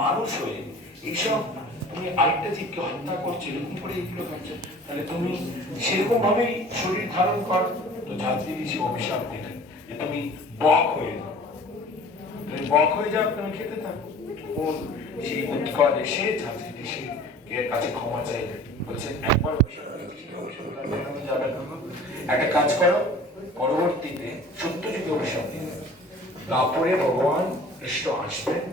মানুষ হয়ে এইসব তুমি আরেকটা জীবকে হত্যা করছো, এরকম করে এগুলো খাচ্ছে, তাহলে তুমি সেরকম ভাবেই শরীর ধারণ করো। তো ঝাঁঝরি ঋষি অভিশাপ দিলেন যে তুমি বক হয়ে যাও, তুমি বক হয়ে যাও, তুমি খেতে থাকো। কোন সেই উৎকল এসে ঝাঁঝরি ঋষির কাছে ক্ষমা চাইলেন, বলছেন একবার অভিশাপ যাবে না, একটা কাজ করো, পরবর্তীতে সত্যযুগে অভিশাপ দিলেন। তারপরে ভগবান কৃষ্ণ আসবেন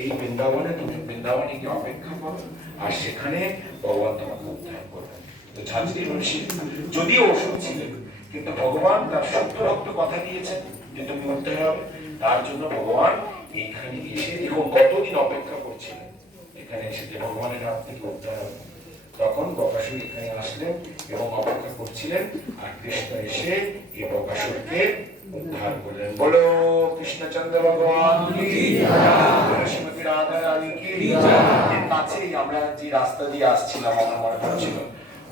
এই বৃন্দাবনে, তুমি বৃন্দাবনে গিয়ে অপেক্ষা করো, আর সেখানে ভগবান তোমাকে উদ্ধার করবেন। তো ঝাঁঝরি ঋষি যদিও ওষুধ ছিলেন, কিন্তু ভগবান তার শুদ্ধ রক্ত কথা দিয়েছেন যে তুমি উদ্ধার হবে। তার জন্য ভগবান এইখানে এসে এবং কতদিন অপেক্ষা করছিলেন এখানে এসে যে ভগবানের হাত থেকে উদ্ধার হবে। তখন বকাসুর এখানে আসলেন এবং অপেক্ষা করছিলেন, আর কৃষ্ণ এসে এই বকাসুরকে উদ্ধার করলেন। বলো কৃষ্ণচন্দ্র ভগবান কি জয়, শ্রীমতী রাধা রানী কি জয়। এর কাছেই আমরা যে রাস্তা দিয়ে আসছিলাম, আমার মনে পড়ছিল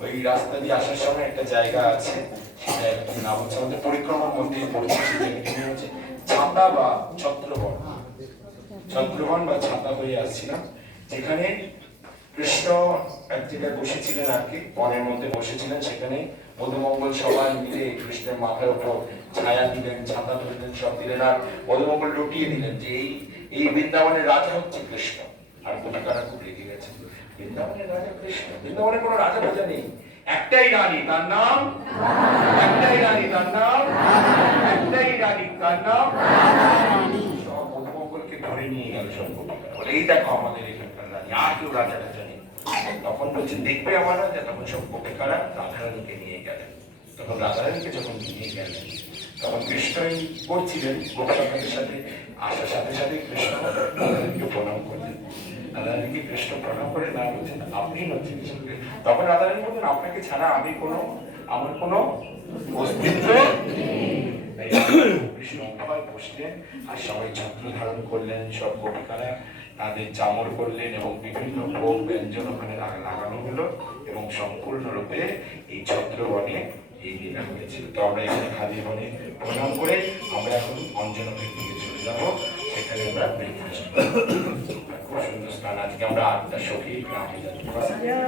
ওই রাস্তা দিয়ে আসার সময় একটা জায়গা আছে, সেই জায়গাটার নাম হচ্ছে, আমাদের পরিক্রমার মধ্যে পড়ছে, সেই জায়গাটা হচ্ছে ছাতা বা ছত্রবন। ছত্রবন বা ছাতা হয়ে আসছিলাম, যেখানে কৃষ্ণ এক জায়গায় বসেছিলেন, আর কি বনের মধ্যে বসেছিলেন। সেখানে মধুমঙ্গল সবাই মিলে কৃষ্ণের মাথার উপর ছায়া দিলেন, ছাতা ধরলেন, সব দিলেন, আর মধুমঙ্গল লুটিয়ে দিলেন যে এই বৃন্দাবনের রাজা হচ্ছে কৃষ্ণ। আর গোপিকারা খুব রেগে গেছেন, বৃন্দাবনের রাজা কৃষ্ণ, বৃন্দাবনে কোনো রাজা ভাজা নেই, একটাই রানী, তার নাম একটাই রানী, তার নাম একটাই রানী, তার নাম সব মধুমঙ্গলকে ধরে নিয়ে গেল সব গোপিকারা, বলে এই দেখো আমাদের এখানকার রানী, আর কেউ রাজা ভাজা নেই। তখন বলছেন দেখবে আমার রাজা, তখন সব গোপিকারা রাধারানীকে নিয়ে গেলেন। তখন রাধারানীকে যখন নিয়ে গেলেন, তখন কৃষ্ণই করছিলেন গোপিকাদের সাথে, আসার সাথে সাথে কৃষ্ণ রাধারানীকে প্রণাম করলেন। রাধারানীকে কৃষ্ণ প্রণাম করে না বলছেন আপনি হচ্ছেন কৃষ্ণকে। তখন রাধারানী বলছেন আপনাকে ছাড়া আমি আমার কোনো অস্তিত্ব কৃষ্ণ ভয় বসলেন, আর সবাই ছত্র ধারণ করলেন, সব গোপিকারা তাদের চামর করলেন এবং বিভিন্ন ভোগ ব্যঞ্জন ওখানে লাগানো হলো, এবং সম্পূর্ণরূপে এই ছত্রবনে এই লীলা হয়েছিল। তো আমরা এখানে খালি বনে প্রণাম করে আমরা এখন অঞ্জনকের দিকে চলে যাবো, সেখানে আমরা ব্রেকফাস্ট করবো। খুব সুন্দর স্থান, আজকে আমরা 8টা সখী গ্রামে যাচ্ছি।